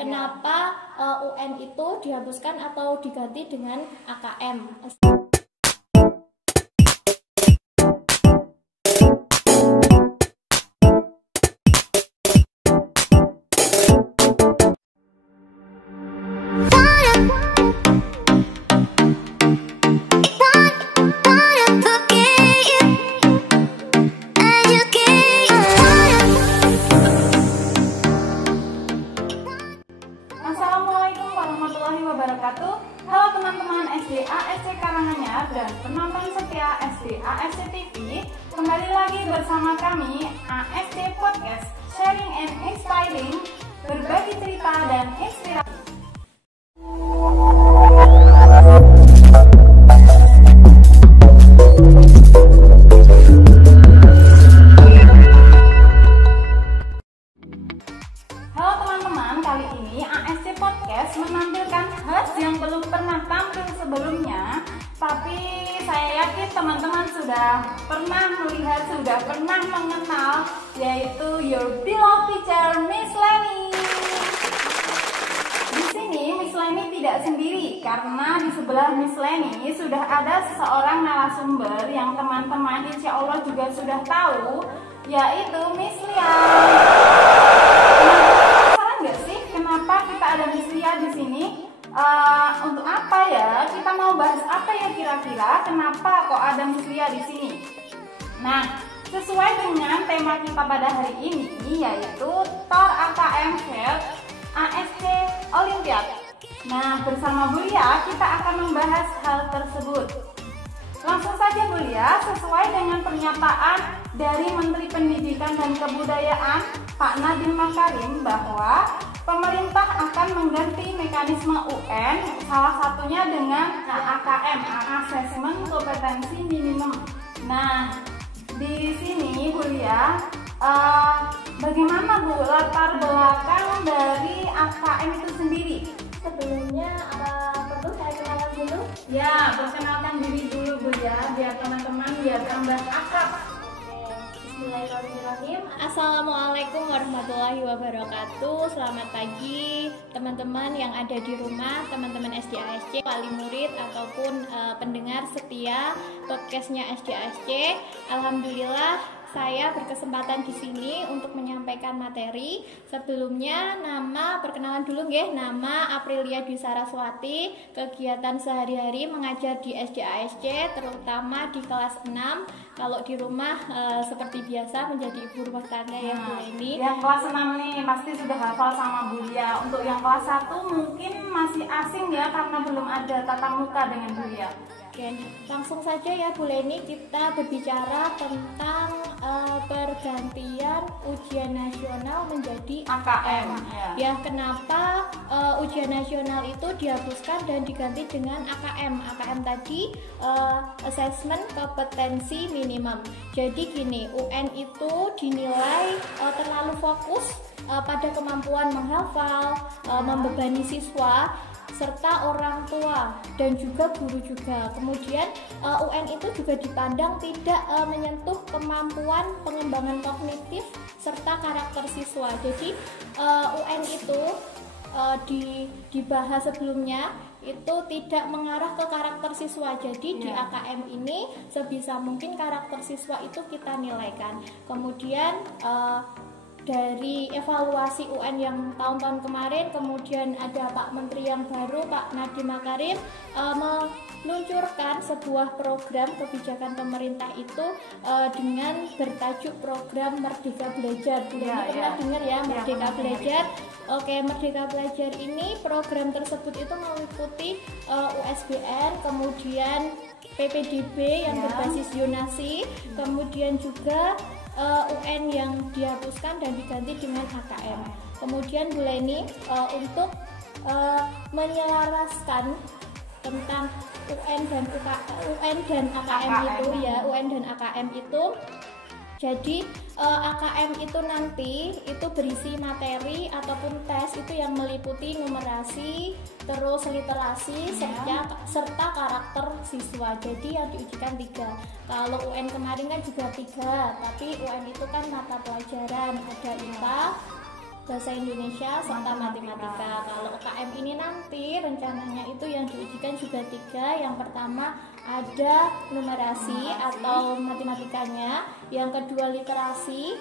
kenapa UN itu dihapuskan atau diganti dengan AKM. Assalamualaikum warahmatullahi wabarakatuh. Halo teman-teman SD ASC Karanganyar dan penonton setia SD ASC TV. Kembali lagi bersama kami ASC Podcast, sharing and inspiring, berbagi cerita dan inspirasi. Halo teman-teman, kali ini ASC Podcast menampilkan host yang belum pernah tampil sebelumnya. Tapi saya yakin teman-teman sudah pernah melihat, sudah pernah mengenal, yaitu your beloved teacher, Miss Leni. Di sini Miss Leni tidak sendiri, karena di sebelah Miss Leni sudah ada seseorang narasumber yang teman-teman insya Allah juga sudah tahu, yaitu Miss Lia. Penasaran nggak sih kenapa kita ada Miss Lia di sini? Untuk apa ya? Kita mau bahas apa ya kira-kira? Kenapa kok ada Miss Lia di sini? Nah, sesuai dengan tema kita pada hari ini, yaitu TOR AKM Field ASC Olimpiad. Nah, bersama Bu Lia kita akan membahas hal tersebut. Langsung saja Bu Lia, sesuai dengan pernyataan dari Menteri Pendidikan dan Kebudayaan Pak Nadiem Makarim bahwa pemerintah akan mengganti mekanisme UN, salah satunya dengan AKM, Asesmen Kompetensi Minimum. Nah, di sini Bu Lia, bagaimana Bu latar belakang dari AKM itu sendiri? Sebelumnya perlu saya kenalan dulu? Ya, perkenalkan diri dulu Bu ya, biar teman-teman biar tambah akrab. Bismillahirrahmanirrahim. Assalamualaikum warahmatullahi wabarakatuh. Selamat pagi teman-teman yang ada di rumah, teman-teman SD ASC, wali murid ataupun pendengar setia podcastnya SD ASC. Alhamdulillah saya berkesempatan di sini untuk menyampaikan materi. Sebelumnya perkenalan dulu nggih, nama Aprilia Dwi Saraswati. Kegiatan sehari-hari mengajar di SD ASC terutama di kelas 6. Kalau di rumah seperti biasa menjadi ibu rumah tangga ya Bu Leni. Yang kelas 6 nih pasti sudah hafal sama Bu Lia. Untuk yang kelas 1 mungkin masih asing ya karena belum ada tatap muka dengan Bu Lia. Oke, langsung saja ya Bu Leni, kita berbicara tentang pergantian ujian nasional menjadi AKM. Ya, kenapa ujian nasional itu dihapuskan dan diganti dengan AKM? AKM tadi Asesmen Kompetensi Minimum. Jadi gini, UN itu dinilai terlalu fokus pada kemampuan menghafal, membebani siswa serta orang tua dan juga guru juga. Kemudian UN itu juga dipandang tidak menyentuh kemampuan pengembangan kognitif serta karakter siswa. Jadi UN itu dibahas sebelumnya itu tidak mengarah ke karakter siswa. Jadi di AKM ini sebisa mungkin karakter siswa itu kita nilaikan. Kemudian dari evaluasi UN yang tahun-tahun kemarin, kemudian ada Pak Menteri yang baru, Pak Nadiem Makarim, meluncurkan sebuah program kebijakan pemerintah itu dengan bertajuk program Merdeka Belajar. Pernah dengar ya Merdeka Belajar? Oke, Merdeka Belajar ini program tersebut itu meliputi USBN, kemudian PPDB yang berbasis zonasi, kemudian juga UN yang dihapuskan dan diganti dengan AKM. Kemudian Bu Leni untuk menyelaraskan tentang UN dan AKM itu ya, UN dan AKM itu. Jadi AKM itu nanti itu berisi materi ataupun tes itu yang meliputi numerasi, terus literasi, serta karakter siswa. Jadi yang diujikan 3. Kalau UN kemarin kan juga 3, tapi UN itu kan mata pelajaran, ada IPA, bahasa Indonesia serta matematika. Kalau UKM ini nanti rencananya itu yang diujikan juga 3. Yang pertama ada numerasi atau matematikanya, yang kedua literasi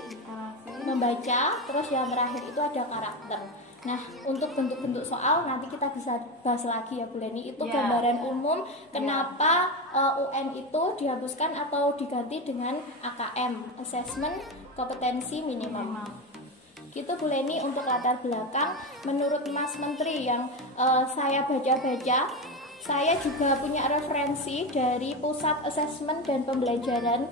membaca, terus yang terakhir itu ada karakter. Nah, untuk bentuk-bentuk soal nanti kita bisa bahas lagi ya Bu Leni. Itu gambaran umum kenapa UN itu dihapuskan atau diganti dengan AKM, Assessment Kompetensi Minimum. Gitu Bu Leni untuk latar belakang. Menurut Mas Menteri yang saya baca-baca, saya juga punya referensi dari Pusat Asesmen dan Pembelajaran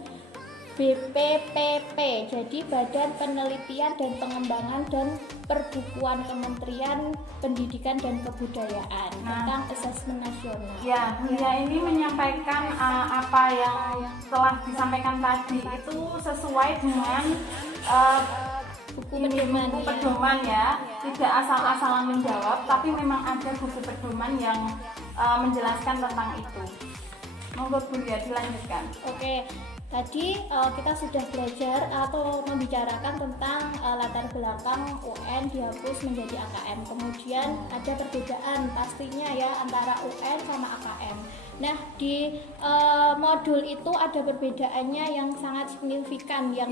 BPPP, jadi Badan Penelitian dan Pengembangan dan Perbukuan Kementerian Pendidikan dan Kebudayaan tentang asesmen nasional. Ya, Buya ini menyampaikan apa yang telah disampaikan tadi itu sesuai dengan buku pedoman ya. Tidak asal-asalan menjawab, tapi memang ada buku pedoman yang menjelaskan tentang itu. Monggo Buya dilanjutkan. Oke. Tadi kita sudah belajar atau membicarakan tentang latar belakang UN dihapus menjadi AKM. Kemudian ada perbedaan pastinya ya antara UN sama AKM. Nah, di modul itu ada perbedaannya yang sangat signifikan, yang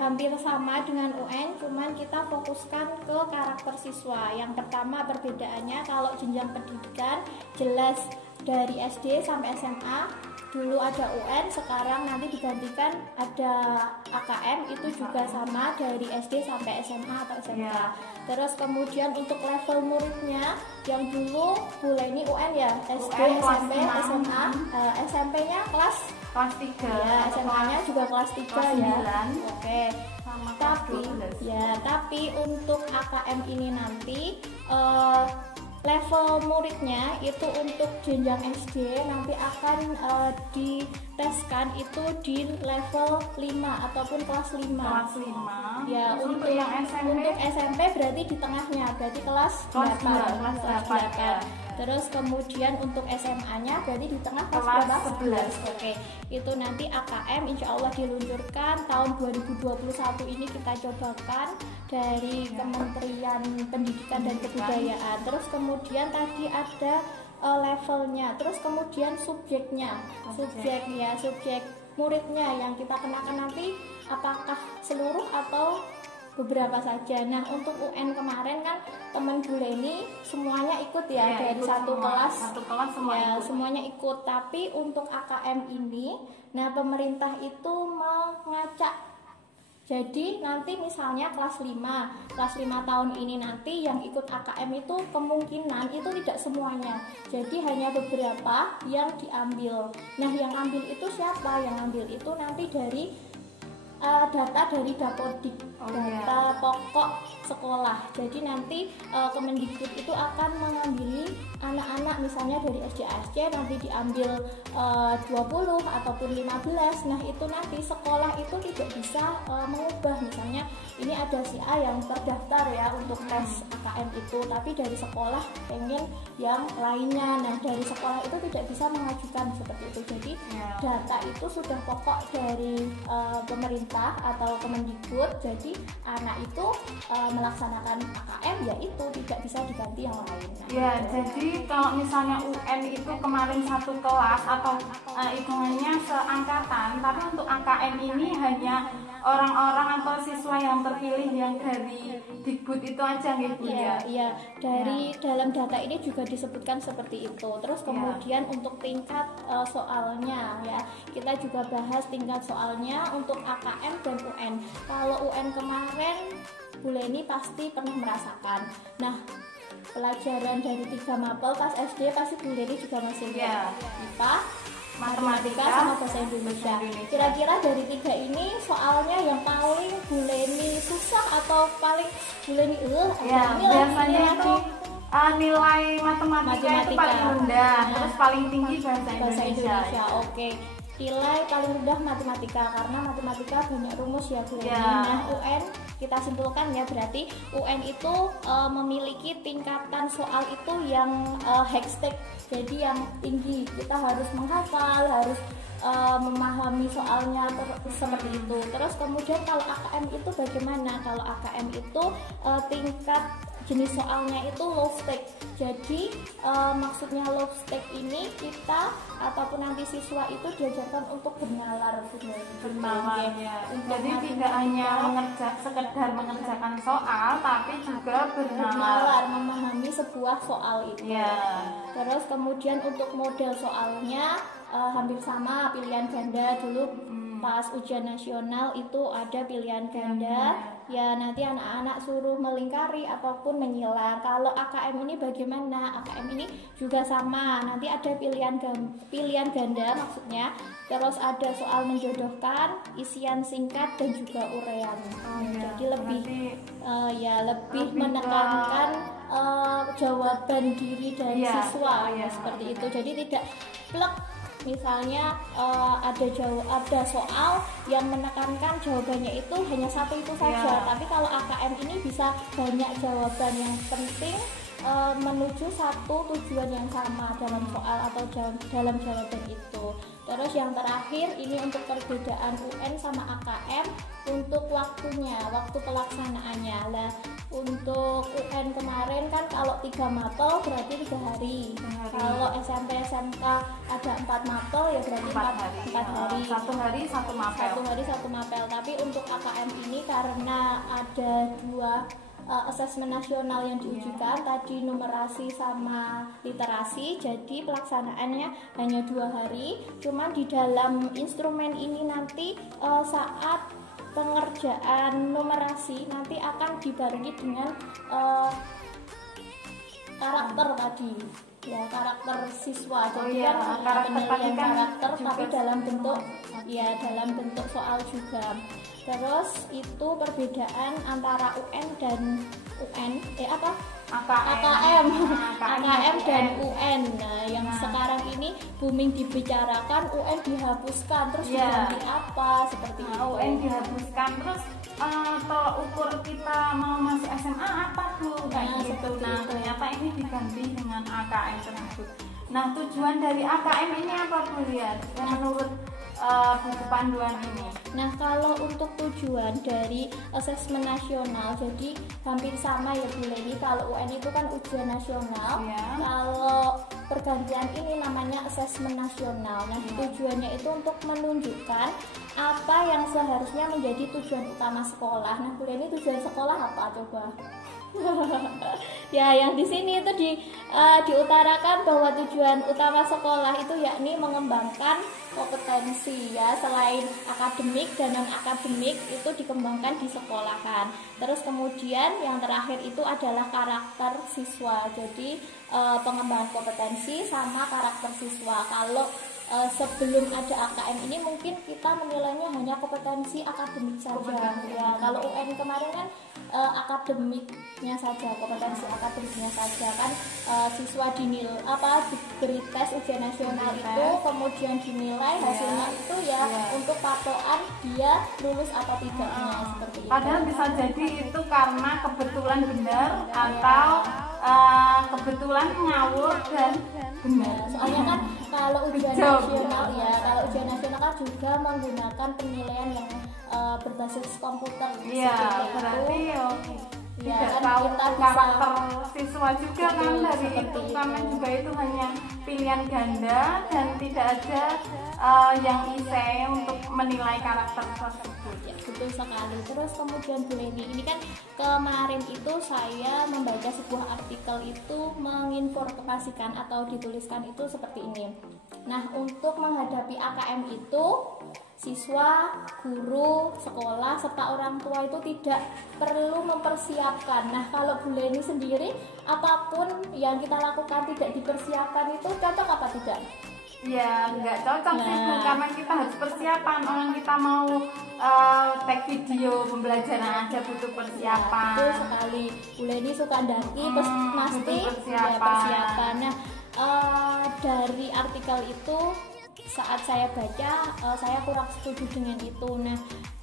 hampir sama dengan UN, cuman kita fokuskan ke karakter siswa. Yang pertama perbedaannya, kalau jenjang pendidikan jelas dari SD sampai SMA dulu ada UN, sekarang nanti digantikan ada AKM, itu juga sama dari SD sampai SMA atau SMK. Terus kemudian untuk level muridnya yang dulu Bu Leni UN ya, SD, SMP, SMA, SMP-nya kelas 3 ya, SMA-nya juga kelas 3 ya. Oke. Tapi untuk AKM ini nanti level muridnya itu untuk jenjang SD nanti akan diteskan itu di level 5 ataupun kelas 5. Ya, untuk yang SMP berarti di tengahnya, berarti kelas 8. Terus kemudian untuk SMA-nya berarti di tengah kelas 11. Oke. Itu nanti AKM insya Allah diluncurkan tahun 2021 ini, kita cobakan dari Kementerian Pendidikan dan Kebudayaan. Terus kemudian tadi ada levelnya, terus kemudian subjek muridnya yang kita kenakan nanti apakah seluruh atau beberapa saja. Nah, untuk UN kemarin kan teman Bu Leni semuanya ikut ya, dari satu kelas semuanya ikut. Tapi untuk AKM ini, nah pemerintah itu mengacak. Jadi nanti misalnya kelas 5 tahun ini nanti yang ikut AKM itu kemungkinan itu tidak semuanya. Jadi hanya beberapa yang diambil. Nah, yang ambil itu siapa? Yang ambil itu nanti dari data dari Dapodik, data pokok sekolah. Jadi nanti Kemendikbud itu akan mengambil anak-anak misalnya dari SD nanti diambil 20 ataupun 15. Nah, itu nanti sekolah itu tidak bisa mengubah, misalnya ini ada si A yang terdaftar ya untuk tes AKM itu, tapi dari sekolah pengen yang lainnya. Nah, dari sekolah itu tidak bisa mengajukan seperti itu. Jadi data itu sudah pokok dari pemerintah atau Kemendikbud. Jadi anak itu melaksanakan AKM ya itu tidak bisa diganti yang lain. Nah, jadi kalau misalnya UN itu kemarin satu kelas atau hitungannya seangkatan, tapi untuk AKM ini hanya orang-orang atau siswa yang terpilih yang dari Dikbud itu aja gitu ya. Iya, dari dalam data ini juga disebutkan seperti itu. Terus kemudian untuk tingkat soalnya ya, kita juga bahas tingkat soalnya untuk AKM dan UN. Kalau UN kemarin Bu Leni pasti pernah merasakan. Nah, pelajaran dari 3 mapel pas SD pasti Bu Leni juga masih ingat. IPA, matematika sama bahasa Indonesia. Kira-kira dari 3 ini soalnya yang paling Bu Leni susah atau paling Bu Leni biasanya itu nilai matematika itu paling rendah, terus paling tinggi bahasa Indonesia. Oke. Nilai paling rendah matematika karena matematika banyak rumus ya Bu Leni. Nah, UN kita simpulkan ya, berarti UN itu memiliki tingkatan soal itu yang high-stake, jadi yang tinggi. Kita harus menghafal, harus memahami soalnya seperti itu. Terus kemudian kalau AKM itu bagaimana? Kalau AKM itu tingkat jenis soalnya itu low stake. Jadi maksudnya low stake ini kita ataupun nanti siswa itu diajarkan untuk bernalar, ya. Jadi tidak hanya sekedar mengerjakan soal, tapi juga bernalar, memahami sebuah soal itu. Ya. Terus kemudian untuk model soalnya hampir sama, pilihan ganda. Dulu pas ujian nasional itu ada pilihan ganda. Ya nanti anak-anak suruh melingkari ataupun menyilang. Kalau AKM ini bagaimana? AKM ini juga sama, nanti ada pilihan ganda maksudnya. Terus ada soal menjodohkan, isian singkat dan juga urean. Jadi lebih lebih menekankan jawaban diri dari siswa seperti itu. Jadi tidak plek. Misalnya ada soal yang menekankan jawabannya itu hanya satu itu saja, tapi kalau AKM ini bisa banyak jawaban yang penting menuju satu tujuan yang sama dalam soal atau dalam jawaban itu. Terus yang terakhir ini untuk perbedaan UN sama AKM untuk waktunya, waktu pelaksanaannya lah. Untuk UN kemarin kan kalau 3 mapel berarti 3 hari. Kalau SMP SMK ada 4 mapel ya berarti 4 hari. 1 hari 1 mapel. 1 hari 1 mapel. Tapi untuk AKM ini karena ada 2 asesmen nasional yang diujikan, tadi numerasi sama literasi, jadi pelaksanaannya hanya 2 hari. Cuman di dalam instrumen ini nanti saat pengerjaan numerasi nanti akan dibarengi dengan karakter tadi ya, karakter siswa. Jadi penilaian karakter tapi dalam bentuk soal juga. Terus itu perbedaan antara UN dan AKM dan UN. Nah, yang sekarang ini booming dibicarakan UN dihapuskan, terus diganti apa seperti itu. UN dihapuskan, terus tolak ukur kita mau masuk SMA apa tuh kayak gitu. Nah, ternyata ini diganti dengan AKM tersebut. Nah, tujuan dari AKM ini apa Bu Liat? Menurut buku panduan ini. Nah, kalau untuk tujuan dari asesmen nasional, jadi hampir sama ya Bu Leni. Kalau UN itu kan ujian nasional, kalau pergantian ini namanya asesmen nasional. Nah, tujuannya itu untuk menunjukkan apa yang seharusnya menjadi tujuan utama sekolah. Nah, Bu Leni, tujuan sekolah apa coba? Ya, yang di sini itu diutarakan bahwa tujuan utama sekolah itu yakni mengembangkan kompetensi ya, selain akademik dan non akademik itu dikembangkan di sekolahan. Terus kemudian yang terakhir itu adalah karakter siswa. Jadi pengembangan kompetensi sama karakter siswa. Kalau sebelum ada AKM ini mungkin kita menilainya hanya kompetensi akademik saja. Ya, kalau UN kemarin kan akademiknya saja, kompetensi akademiknya saja kan. Siswa diberi tes ujian nasional itu, kemudian dinilai hasilnya itu ya untuk patokan dia lulus atau tidaknya seperti itu. Padahal bisa jadi itu karena kebetulan benar atau kebetulan ngawur dan benar. Soalnya kan kalau ujian nasional kan juga menggunakan penilaian yang berbasis komputer. Iya, berarti tidak kan tahu kita karakter siswa juga kan dari itu, karena juga itu hanya pilihan ganda dan tidak ada yang isei untuk menilai karakter tersebut. Ya, betul sekali. Terus kemudian Bu Leni, ini kan kemarin itu saya membaca sebuah artikel itu menginformasikan atau dituliskan itu seperti ini. Nah, untuk menghadapi AKM itu siswa, guru, sekolah, serta orang tua itu tidak perlu mempersiapkan. Nah, kalau Bu Leni sendiri, apapun yang kita lakukan tidak dipersiapkan itu cocok apa tidak? Ya, nggak cocok sih, karena kita harus persiapan. Orang kita mau take video pembelajaran aja butuh persiapan. Betul sekali. Bu Leni suka daki, pasti persiapan. Nah, dari artikel itu saat saya baca, saya kurang setuju dengan itu. Nah,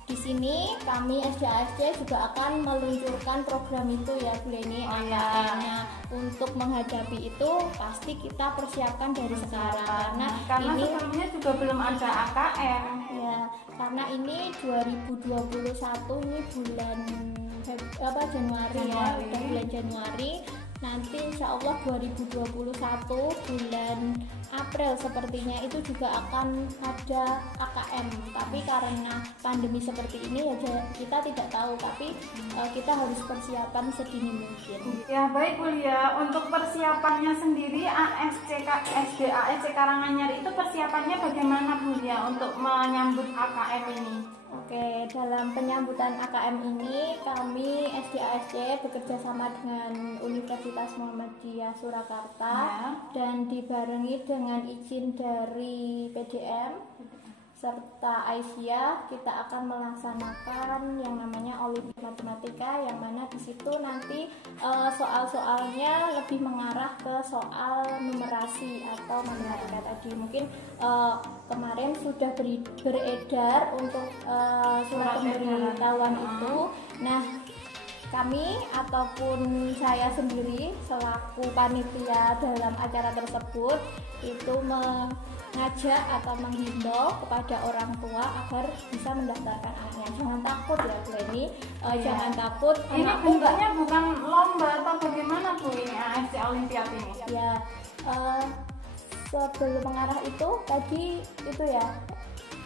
Di sini kami SDASC juga akan meluncurkan program itu ya Bu Leni, AKM-nya. Untuk menghadapi itu pasti kita persiapkan dari sekarang karena ini sebelumnya juga belum ada AKM. Ya, karena ini 2021 ini bulan Januari ya, udah bulan Januari. Nanti insya Allah 2021 bulan April sepertinya itu juga akan ada AKM, tapi karena pandemi seperti ini ya kita tidak tahu, tapi kita harus persiapan sedini mungkin. Ya baik Bu Lia, untuk persiapannya sendiri SDASC Karanganyar itu persiapannya bagaimana Bu Lia untuk menyambut AKM ini? Oke, dalam penyambutan AKM ini kami SDASC bekerja sama dengan Universitas Muhammadiyah Surakarta dan dibarengi dengan izin dari PDM serta Aisyah, kita akan melaksanakan yang namanya Olimpiade Matematika, yang mana di situ nanti soal-soalnya lebih mengarah ke soal numerasi atau matematika tadi. Mungkin kemarin sudah beredar untuk surat pemberitahuan itu. Nah, kami ataupun saya sendiri selaku panitia dalam acara tersebut itu mengajak atau menghimbau kepada orang tua agar bisa mendaftarkan anaknya. Jangan takut ya Bu Leni, jangan takut. Ini bentuknya bukan lomba atau bagaimana Bu ini ASC Olimpiade ini? Ya, sebelum mengarah itu tadi itu ya,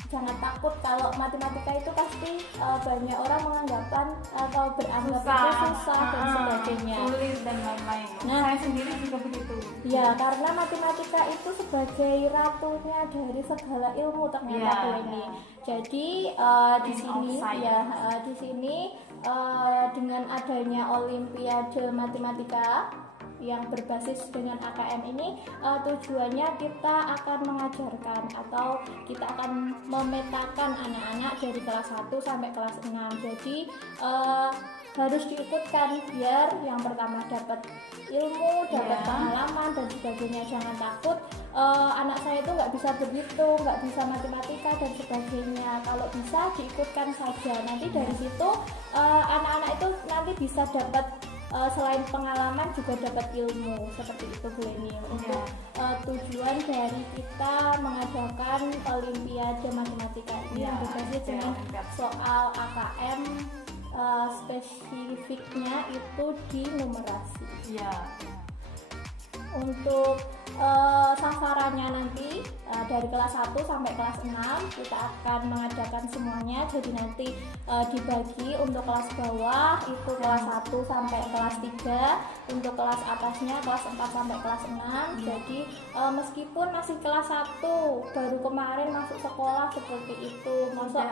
jangan takut. Kalau matematika itu pasti banyak orang menganggapan atau beranggap itu susah dan sebagainya, sulit dan lain-lain. Nah, saya sendiri juga begitu. Ya, karena matematika itu sebagai ratunya dari segala ilmu ternyata Bu Leni. Jadi di sini di sini dengan adanya Olimpiade Matematika yang berbasis dengan AKM ini, tujuannya kita akan mengajarkan atau kita akan memetakan anak-anak dari kelas 1 sampai kelas 6. Jadi harus diikutkan biar yang pertama dapat ilmu, dapat pengalaman dan sebagainya. Jangan takut, anak saya itu nggak bisa berhitung, nggak bisa matematika dan sebagainya. Kalau bisa diikutkan saja. Nanti dari situ anak-anak itu nanti bisa dapat selain pengalaman juga dapat ilmu, seperti itu Bu Leni. Untuk tujuan dari kita mengadakan Olimpiade Matematika ini yang berbasis dengan soal AKM, spesifiknya itu di numerasi. Untuk sasarannya nanti dari kelas 1 sampai kelas 6 kita akan mengadakan semuanya. Jadi nanti dibagi untuk kelas bawah itu kelas 1 sampai kelas 3, untuk kelas atasnya kelas 4 sampai kelas 6. Jadi meskipun masih kelas 1 baru kemarin masuk sekolah seperti itu, masuk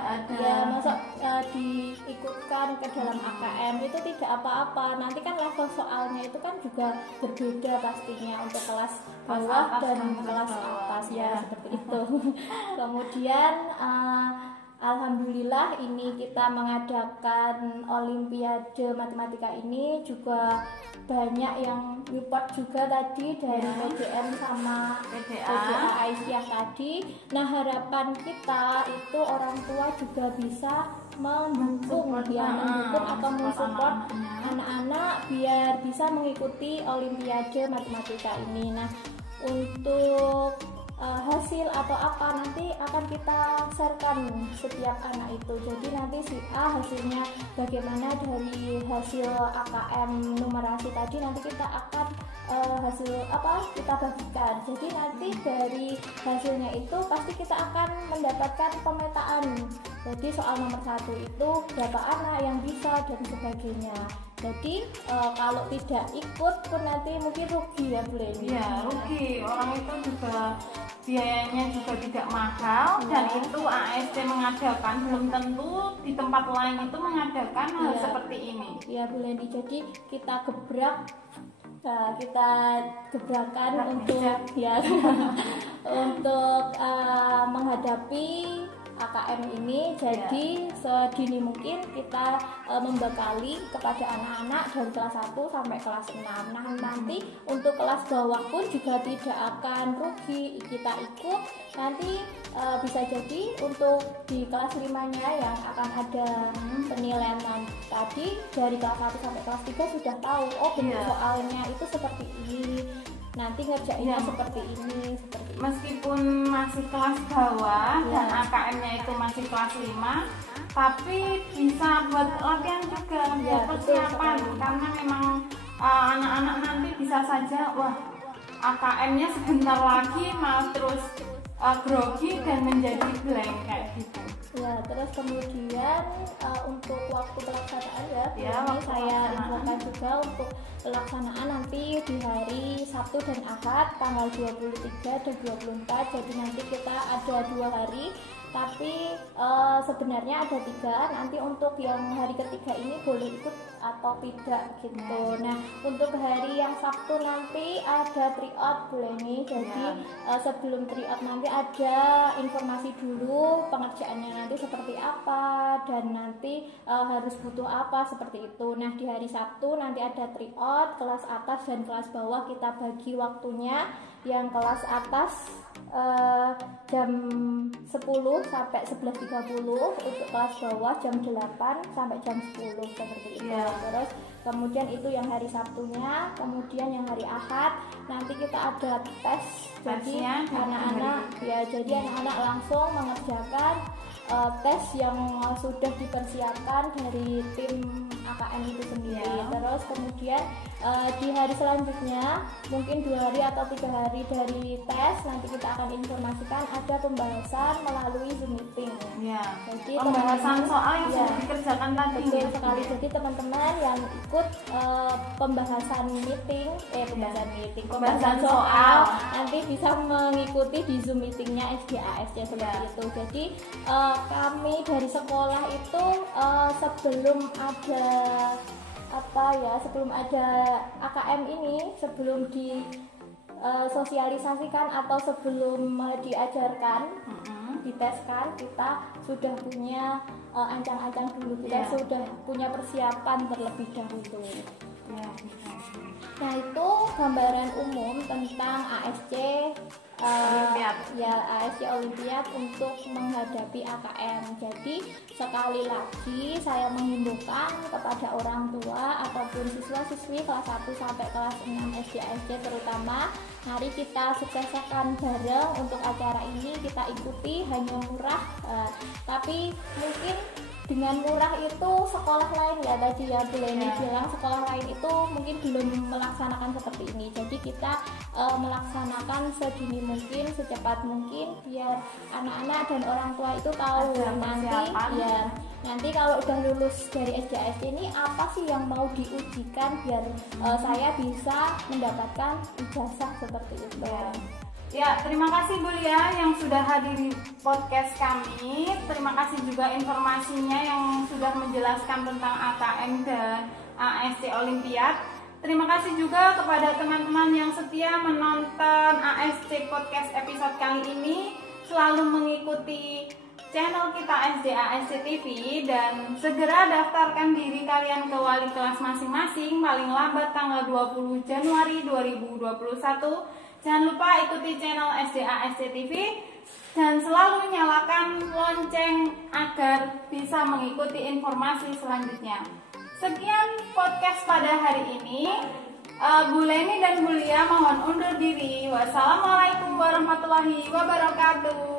diikutkan ke dalam AKM itu tidak apa-apa. Nanti kan level soalnya itu kan juga berbeda pastinya untuk kelas bawah dan kelas atas ya, seperti itu. Kemudian alhamdulillah ini kita mengadakan Olimpiade Matematika ini juga banyak yang support juga tadi dari PDM sama PDA Aisyah tadi. Nah, harapan kita itu orang tua juga bisa mendukung atau mensupport anak-anak biar bisa mengikuti Olimpiade Matematika ini. Nah, untuk hasil atau apa nanti akan kita sharekan setiap anak itu. Jadi nanti si A hasilnya bagaimana dari hasil AKM numerasi tadi, nanti kita akan hasil apa kita bagikan. Jadi nanti dari hasilnya itu pasti kita akan mendapatkan pemetaan. Jadi soal nomor 1 itu berapa anak yang bisa dan sebagainya. Jadi kalau tidak ikut pun nanti mungkin rugi ya Bu Leni. Iya, rugi. Orang itu juga biayanya juga tidak mahal dan itu ASC mengadakan, belum tentu di tempat lain itu mengadakan hal seperti ini. Ya Bu Leni, jadi kita gebrakan untuk untuk menghadapi AKM ini. Jadi sedini mungkin kita membekali kepada anak-anak dari kelas 1 sampai kelas 6. Nah, nanti untuk kelas bawah pun juga tidak akan rugi, kita ikut nanti bisa jadi untuk di kelas 5-nya yang akan ada penilaian tadi dari kelas 1 sampai kelas 3 sudah tahu, oh bentuk soalnya itu seperti ini, nanti ngerjainnya seperti ini. Meskipun masih kelas bawah dan AKM-nya itu masih kelas 5, tapi bisa buat latihan juga, buat persiapan, karena memang anak-anak nanti bisa saja AKM-nya sebentar lagi malah terus grogi dan menjadi blank kayak gitu. Ya, terus kemudian untuk waktu pelaksanaan ini saya infokan juga untuk pelaksanaan nanti di hari Sabtu dan Ahad tanggal 23 dan 24. Jadi nanti kita ada 2 hari, tapi sebenarnya ada 3. Nanti untuk yang hari ketiga ini boleh ikut atau tidak gitu. Nah, untuk hari yang Sabtu nanti ada tryout boleh nih. Jadi sebelum tryout nanti ada informasi dulu pengerjaannya nanti seperti apa dan nanti harus butuh apa seperti itu. Nah, di hari Sabtu nanti ada tryout kelas atas dan kelas bawah, kita bagi waktunya. Yang kelas atas jam 10 sampai 11.30, untuk kelas bawah jam 8 sampai jam 10 seperti itu. Terus kemudian itu yang hari Sabtunya, kemudian yang hari Ahad nanti kita ada tes. Jadi anak-anak langsung mengerjakan tes yang sudah dipersiapkan dari tim AKM itu sendiri. Terus kemudian di hari selanjutnya mungkin 2 hari atau 3 hari dari tes nanti kita akan informasikan ada pembahasan melalui Zoom meeting. Jadi pembahasan soal yang sudah dikerjakan tadi. Betul sekali. Jadi teman-teman yang ikut pembahasan soal nanti bisa mengikuti di Zoom meetingnya SDASC seperti itu. Jadi kami dari sekolah itu sebelum ada AKM ini, sebelum disosialisasikan atau sebelum diajarkan, diteskan, kita sudah punya ancang-ancang dulu, kita sudah punya persiapan terlebih dahulu. Nah, itu gambaran umum tentang ASC ASC Olimpiad untuk menghadapi AKM. Jadi sekali lagi saya menghimbaukan kepada orang tua ataupun siswa-siswi kelas 1 sampai kelas 6 SDASC terutama, mari kita sukseskan bareng untuk acara ini. Kita ikuti, hanya murah, tapi mungkin dengan murah itu sekolah lain tadi Bu Leni bilang sekolah lain itu mungkin belum melaksanakan seperti ini. Jadi kita melaksanakan sedini mungkin, secepat mungkin, biar anak-anak dan orang tua itu tahu nanti kalau udah lulus dari SDASC ini apa sih yang mau diujikan, biar saya bisa mendapatkan ijazah seperti itu. Terima kasih Bu Lia yang sudah hadiri podcast kami. Terima kasih juga informasinya yang sudah menjelaskan tentang AKM dan ASC Olimpiad. Terima kasih juga kepada teman-teman yang setia menonton ASC Podcast episode kali ini. Selalu mengikuti channel kita SDASC TV dan segera daftarkan diri kalian ke wali kelas masing-masing paling lambat tanggal 20 Januari 2021. Jangan lupa ikuti channel SDASC TV dan selalu nyalakan lonceng agar bisa mengikuti informasi selanjutnya. Sekian podcast pada hari ini. Bu Leni dan Bu Lia mohon undur diri. Wassalamualaikum warahmatullahi wabarakatuh.